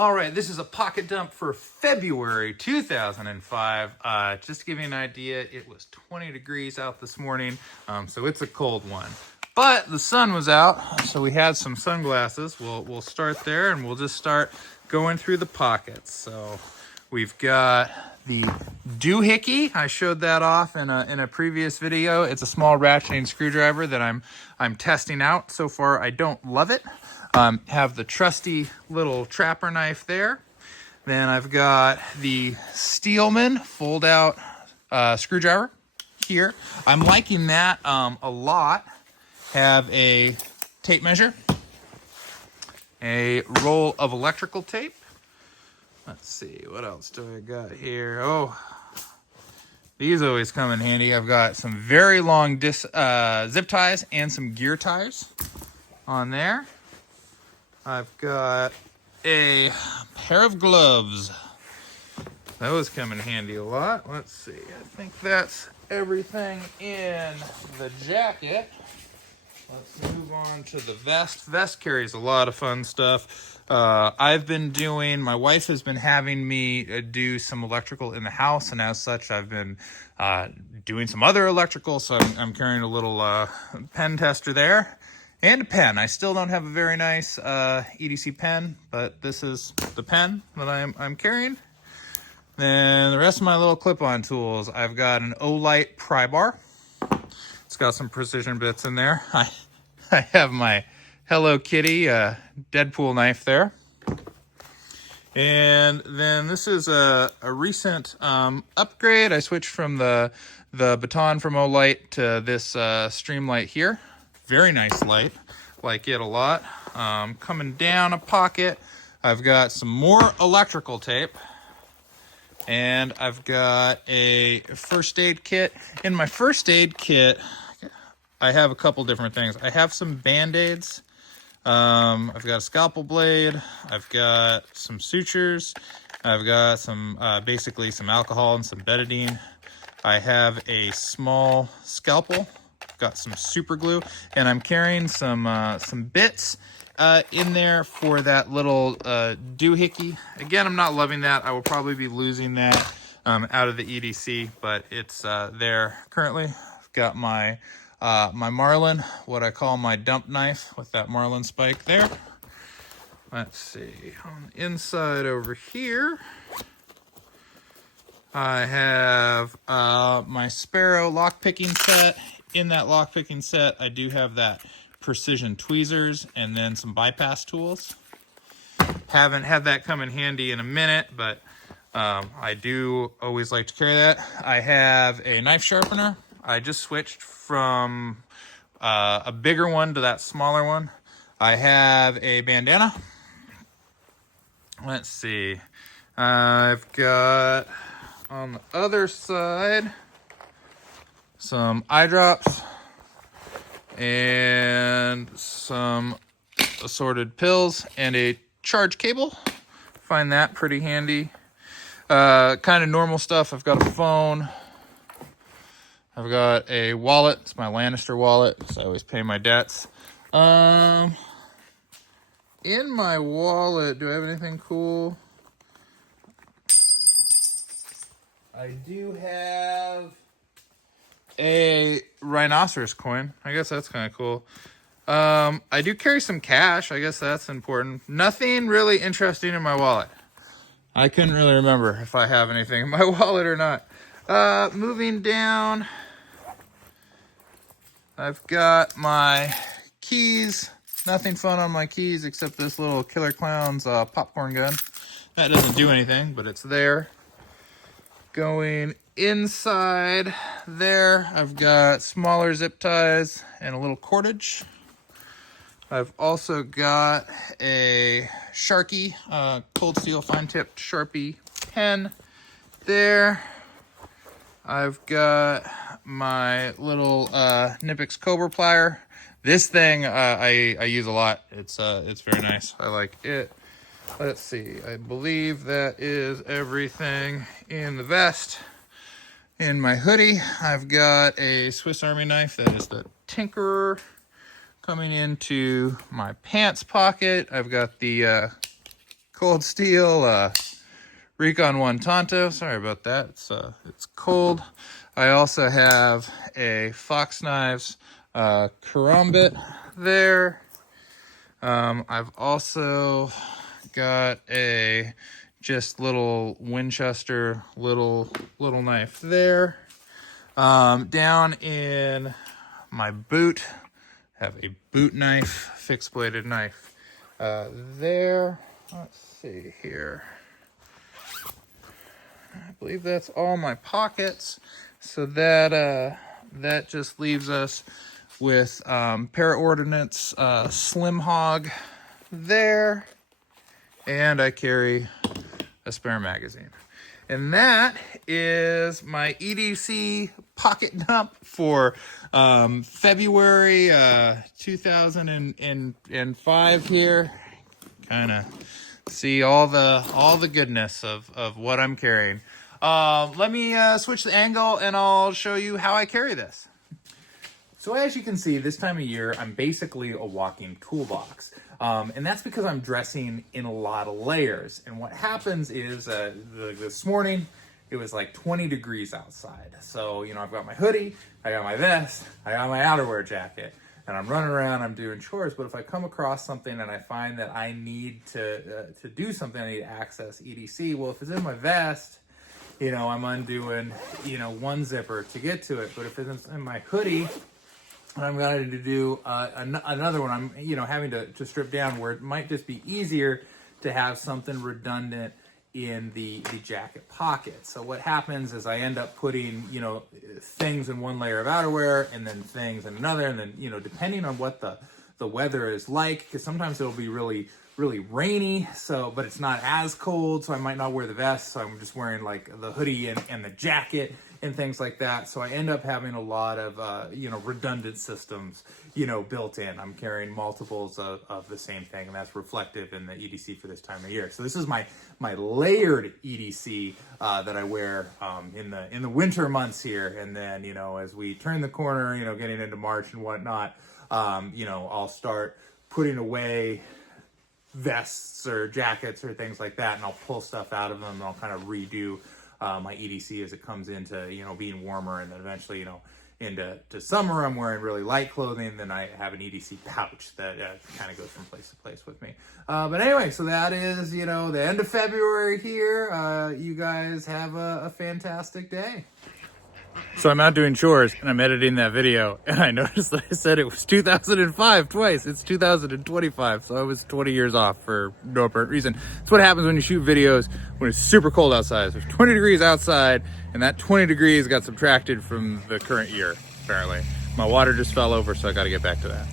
All right, this is a pocket dump for February 2005. Just to give you an idea, it was 20 degrees out this morning, so it's a cold one. But the sun was out, so we had some sunglasses. We'll start there, and we'll just start going through the pockets. So we've got the doohickey. I showed that off in a previous video. It's a small ratcheting screwdriver that I'm testing out. So far, I don't love it. Have the trusty little trapper knife there. Then I've got the Steelman fold-out screwdriver here. I'm liking that a lot. Have a tape measure, a roll of electrical tape. Let's see, what else do I got here? Oh, these always come in handy. I've got some very long zip ties and some gear ties on there. I've got a pair of gloves. Those come in handy a lot. Let's see, I think that's everything in the jacket. Let's move on to the vest. Vest carries a lot of fun stuff. My wife has been having me do some electrical in the house, and as such, I've been doing some other electrical, so I'm carrying a little pen tester there. And a pen. I still don't have a very nice EDC pen, but this is the pen that I'm carrying. Then the rest of my little clip-on tools, I've got an Olight pry bar. It's got some precision bits in there. I have my Hello Kitty Deadpool knife there. And then this is a recent upgrade. I switched from the baton from Olight to this Streamlight here. Very nice light, like it a lot. Coming down a pocket, I've got some more electrical tape, and I've got a first aid kit. In my first aid kit, I have a couple different things. I have some Band-Aids. I've got a scalpel blade. I've got some sutures. I've got some, basically some alcohol and some betadine. I have a small scalpel. Got some super glue, and I'm carrying some bits in there for that little doohickey. Again, I'm not loving that. I will probably be losing that out of the EDC, but it's there currently. I've got my my Marlin, what I call my dump knife, with that Marlin spike there. Let's see, on the inside over here, I have my Sparrow lockpicking set. In that lockpicking set, I do have that precision tweezers and then some bypass tools. Haven't had that come in handy in a minute, but I do always like to carry that. I have a knife sharpener. I just switched from a bigger one to that smaller one. I have a bandana. Let's see. I've got on the other side some eye drops and some assorted pills and a charge cable. Find that pretty handy. Kind of normal stuff. I've got a phone. I've got a wallet. It's my Lannister wallet, so I always pay my debts. In my wallet, do I have anything cool? I do have a rhinoceros coin. I guess that's kind of cool. I do carry some cash. I guess that's important. Nothing really interesting in my wallet. I couldn't really remember if I have anything in my wallet or not. Moving down, I've got my keys. Nothing fun on my keys except this little Killer Clowns popcorn gun. That doesn't do anything, but it's there. Going inside there, I've got smaller zip ties and a little cordage. I've also got a Sharpie, cold steel fine-tipped Sharpie pen there. I've got my little Knipex Cobra plier. This thing I use a lot. It's very nice. I like it. Let's see. I believe that is everything in the vest. In my hoodie, I've got a Swiss Army knife. That is the Tinkerer. Coming into my pants pocket, I've got the cold steel Recon 1 Tonto. Sorry about that. It's cold. I also have a Fox Knives karambit there. I've also got a just little Winchester little knife there. Down in my boot, have a boot knife, fixed bladed knife there. Let's see here. I believe that's all my pockets. So that just leaves us with Para-Ordnance Slim Hog there. And I carry a spare magazine. And that is my EDC pocket dump for February 2005 here. Kind of see all the goodness of what I'm carrying. Let me switch the angle and I'll show you how I carry this. So as you can see, this time of year, I'm basically a walking toolbox. And that's because I'm dressing in a lot of layers. And what happens is, this morning, it was like 20 degrees outside. So, you know, I've got my hoodie, I got my vest, I got my outerwear jacket, and I'm running around, I'm doing chores. But if I come across something and I find that I need to do something, I need to access EDC, well, if it's in my vest, you know, I'm undoing, you know, one zipper to get to it. But if it's in my hoodie, I'm going to do another one, I'm, you know, having to strip down, where it might just be easier to have something redundant in the jacket pocket. So what happens is I end up putting, you know, things in one layer of outerwear and then things in another, and then, you know, depending on what the weather is like, because sometimes it'll be really rainy, so, but it's not as cold, so I might not wear the vest, so I'm just wearing like the hoodie and the jacket and things like that. So I end up having a lot of, you know, redundant systems, you know, built in. I'm carrying multiples of the same thing, and that's reflective in the EDC for this time of year. So this is my layered EDC that I wear in the winter months here. And then, you know, as we turn the corner, you know, getting into March and whatnot, you know, I'll start putting away vests or jackets or things like that, and I'll pull stuff out of them, and I'll kind of redo my EDC as it comes into, you know, being warmer, and then eventually, you know, into summer, I'm wearing really light clothing. Then I have an EDC pouch that kind of goes from place to place with me. But anyway, so that is, you know, the end of February here. You guys have a fantastic day. So I'm out doing chores and I'm editing that video, and I noticed that I said it was 2005 twice. It's 2025, so I was 20 years off for no apparent reason. That's what happens when you shoot videos when it's super cold outside. There's 20 degrees outside, and that 20 degrees got subtracted from the current year, apparently. My water just fell over, so I got to get back to that.